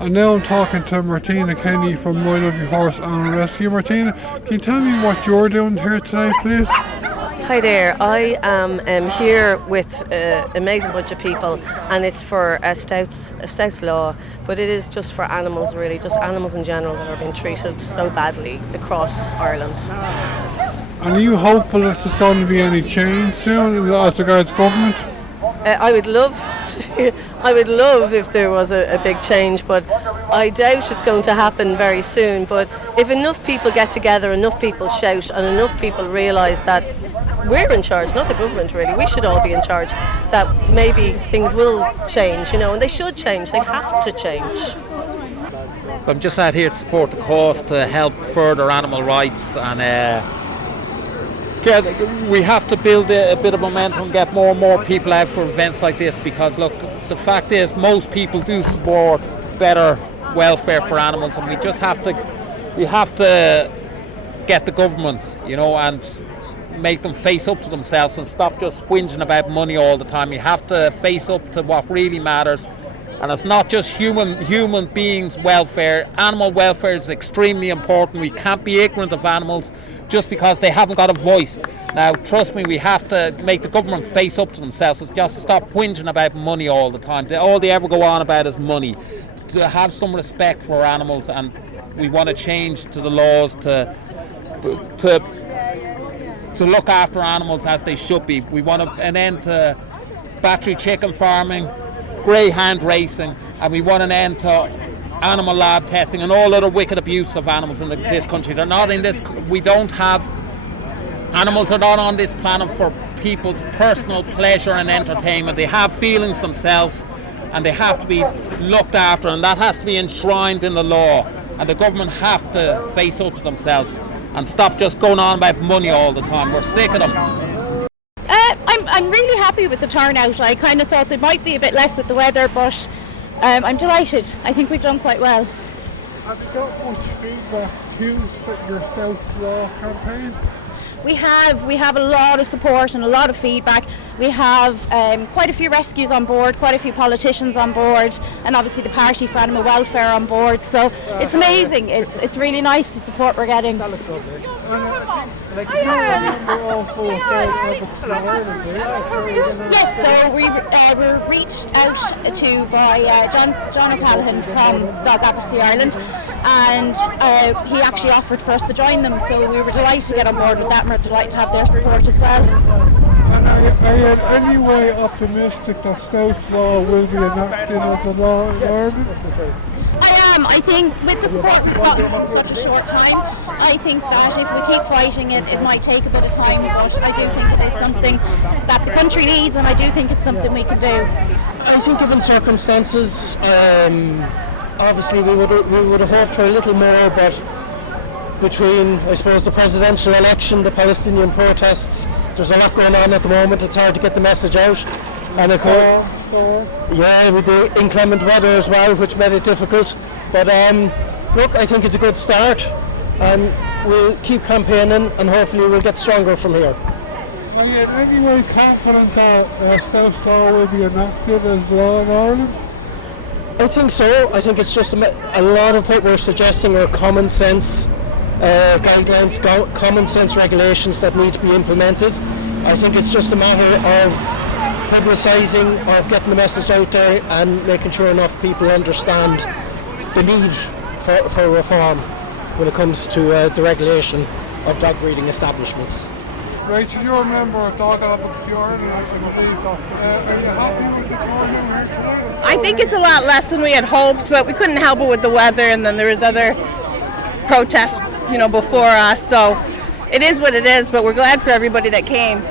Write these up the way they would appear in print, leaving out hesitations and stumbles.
And now I'm talking to Martina Kenny from My Lovely Horse Animal Rescue. Martina, can you tell me what you're doing here today, please? Hi there, I am here with an amazing bunch of people, and it's for a Stout's law, but it is just for animals really, just animals in general that are being treated so badly across Ireland. And are you hopeful that there's going to be any change soon as regards government? I would love if there was a big change, but I doubt it's going to happen very soon. But if enough people get together, enough people shout, and enough people realise that we're in charge, not the government really, we should all be in charge, that maybe things will change, and they should change, they have to change. I'm just out here to support the cause to help further animal rights, and we have to build a bit of momentum, get more and more people out for events like this, because look, the fact is most people do support better welfare for animals, and we have to get the government, and make them face up to themselves and stop just whinging about money all the time. You have to face up to what really matters, and it's not just human beings' welfare. Animal welfare is extremely important. We can't be ignorant of animals just because they haven't got a voice. Now, trust me, we have to make the government face up to themselves. It's just stop whinging about money all the time. All they ever go on about is money. To have some respect for animals, and we want to change to the laws to look after animals as they should be. We want an end to battery chicken farming, greyhound racing, and we want an end to animal lab testing and all other wicked abuse of animals in this country. They're not in this. We don't have animals are not on this planet for people's personal pleasure and entertainment. They have feelings themselves, and they have to be looked after, and that has to be enshrined in the law. And the government have to face up to themselves and stop just going on about money all the time. We're sick of them. I'm really happy with the turnout. I kind of thought there might be a bit less with the weather, but I'm delighted. I think we've done quite well. Have you got much feedback to your Stout's Law campaign? We have a lot of support and a lot of feedback. We have quite a few rescues on board, quite a few politicians on board, and obviously the Party for Animal Welfare on board. So it's amazing. It's really nice the support we're getting. That looks lovely. And also Advocacy Ireland. Yes, so we were reached out to by John O'Callaghan from Dog Advocacy Ireland, and he actually offered for us to join them. So we were delighted to get on board with that, and we're delighted to have their support as well. And are you in any way optimistic that Stout's Law will be enacted as a law in Ireland? I am. I think with the support we've gotten in such a short time, I think that if we keep fighting it, it might take a bit of time, but I do think it is something that the country needs, and I do think it's something we can do. I think given circumstances, obviously we would have hoped for a little more, but between, I suppose, the presidential election, the Palestinian protests, there's a lot going on at the moment. It's hard to get the message out. And of course, yeah, with the inclement weather as well, which made it difficult. But look, I think it's a good start, and we'll keep campaigning, and hopefully we'll get stronger from here. Are you in any way confident that Stout's Law will be enacted as law in Ireland? I think so. I think it's just a lot of what we're suggesting are common sense guidelines, common sense regulations that need to be implemented. I think it's just a matter of publicising, of getting the message out there, and making sure enough people understand the need for reform when it comes to the regulation of dog breeding establishments. Rachel, you're a member of Dog Advocacy Ireland, I can believe that. Are you happy with the turnout here tonight? I think it's a lot less than we had hoped, but we couldn't help it with the weather, and then there was other protests, before us. So it is what it is, but we're glad for everybody that came.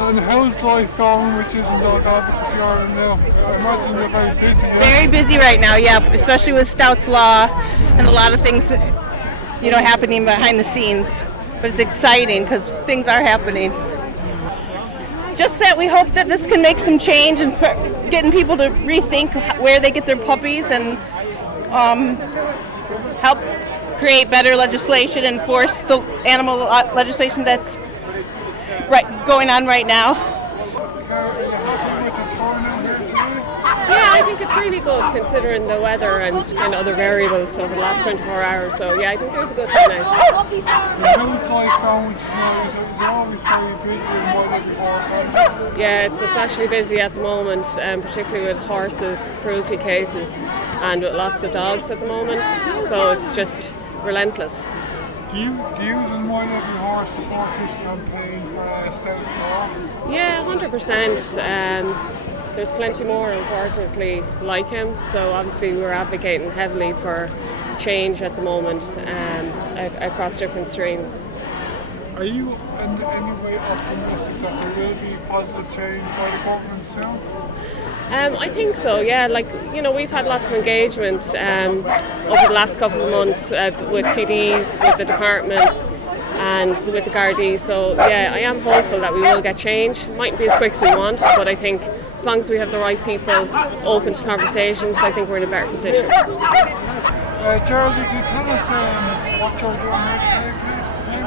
And how's life going, which is in Dog Advocacy Ireland now? I imagine you're very busy. Right? Very busy right now, yeah, especially with Stout's Law and a lot of things, happening behind the scenes. But it's exciting because things are happening. Just that we hope that this can make some change and start getting people to rethink where they get their puppies, and help create better legislation, enforce the animal legislation that's going on right now. Are you happy with the turnout here today? Yeah, I think it's really good considering the weather and kind of other variables over the last 24 hours. So yeah, I think there's a good turnout. How's life going with snow? Is it always very busy in one of the horse? Yeah, it's especially busy at the moment, particularly with horses, cruelty cases, and with lots of dogs at the moment. So it's just relentless. Do you and My Lovely Horse support this campaign for Stout's Law? Yeah, 100%. There's plenty more, unfortunately, like him. So obviously we're advocating heavily for change at the moment across different streams. Are you in any way optimistic that there will be positive change by the government soon? I think so, yeah. We've had lots of engagement over the last couple of months with TDs, with the department and with the Gardaí. So, yeah, I am hopeful that we will get change. Mightn't be as quick as we want, but I think as long as we have the right people open to conversations, I think we're in a better position. Geraldine, can you tell us what you're doing here today,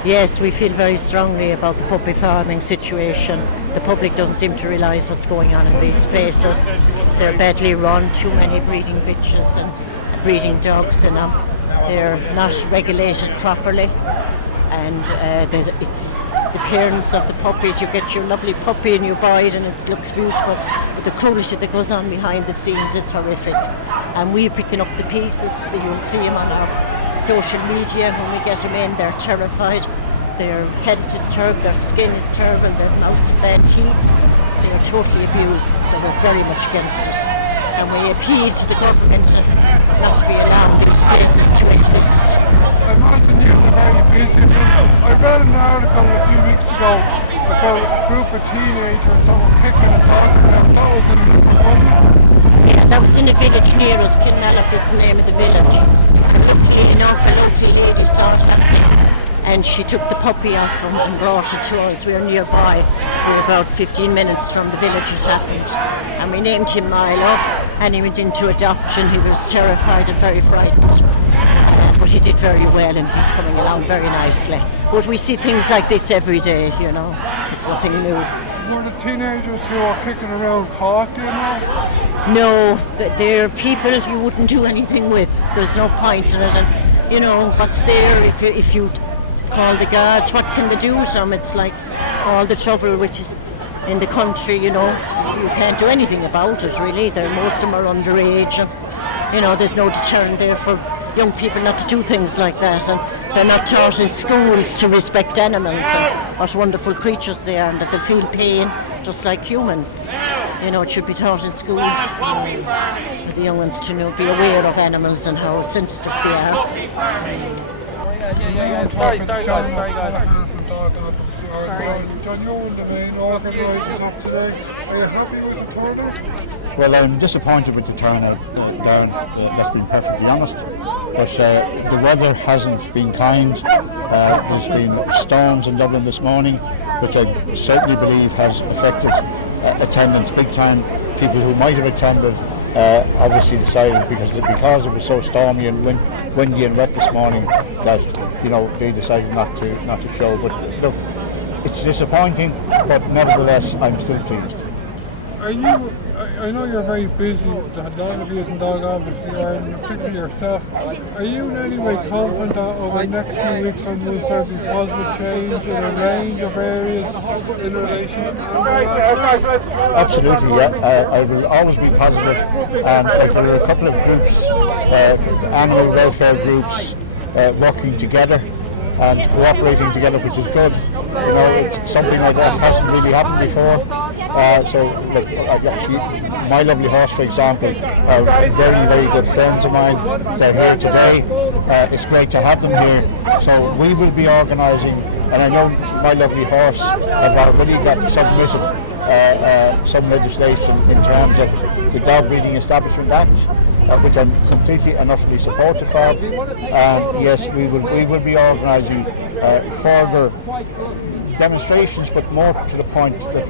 please? Yes, we feel very strongly about the puppy farming situation. The public doesn't seem to realise what's going on in these places. They're badly run, too many breeding bitches and breeding dogs in them. They're not regulated properly, and it's the appearance of the puppies. You get your lovely puppy and you buy it and it looks beautiful, but the cruelty that goes on behind the scenes is horrific. And we're picking up the pieces. You'll see them on our social media. When we get them in, they're terrified. Their head is terrible, their skin is terrible, their mouths bad teeth. They are totally abused, so we're very much against it. And we appeal to the government not to be allowing these places to exist. I imagine you're very busy. I read an article a few weeks ago about a group of teenagers that were kicking a dog around. That was in Limerick, wasn't it? Yeah, that was in a village near us. Kinmallock is the name of the village. Luckily enough, a local lady saw it happening, and she took the puppy off him and brought it to us. We were nearby. We were about 15 minutes from the village it happened. And we named him Milo, and he went into adoption. He was terrified and very frightened. But he did very well, and he's coming along very nicely. But we see things like this every day, It's nothing new. Were the teenagers who are kicking around caught, do you know? No, they're people you wouldn't do anything with. There's no point in it. And, what's there if you call the guards, what can they do to them? It's like all the trouble which is in the country, you can't do anything about it really. Most of them are underage, and there's no deterrent there for young people not to do things like that, and they're not taught in schools to respect animals and what wonderful creatures they are, and that they feel pain just like humans. It should be taught in schools for the young ones to be aware of animals and how sensitive they are. Sorry guys. John, you're the main organisers of today. Are you happy with the turnout? Well, I'm disappointed with the turnout, Darren, let's be perfectly honest. But the weather hasn't been kind. There's been storms in Dublin this morning, which I certainly believe has affected attendance big time. People who might have attended obviously decided because it was so stormy and windy and wet this morning that they decided not to show. But look, it's disappointing, but nevertheless I'm still pleased. I know you're very busy, the dog abuse and dog obviously, and particularly yourself. Are you in any way confident that over the next few weeks or months there will be positive change in a range of areas in relation to animal welfare? Absolutely, yeah. I will always be positive, and there are a couple of groups, animal welfare groups, working together and cooperating together, which is good. It's something like that hasn't really happened before. Actually, My Lovely Horse, for example, are very, very good friends of mine. They're here today. It's great to have them here. So we will be organising, and I know My Lovely Horse have already got submitted some legislation in terms of the Dog Breeding Establishment Act, which I'm completely and utterly supportive of. And yes, we will be organising further demonstrations, but more to the point that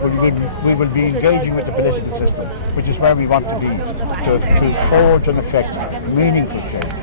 we will be engaging with the political system, which is where we want to be, to forge and effect meaningful change.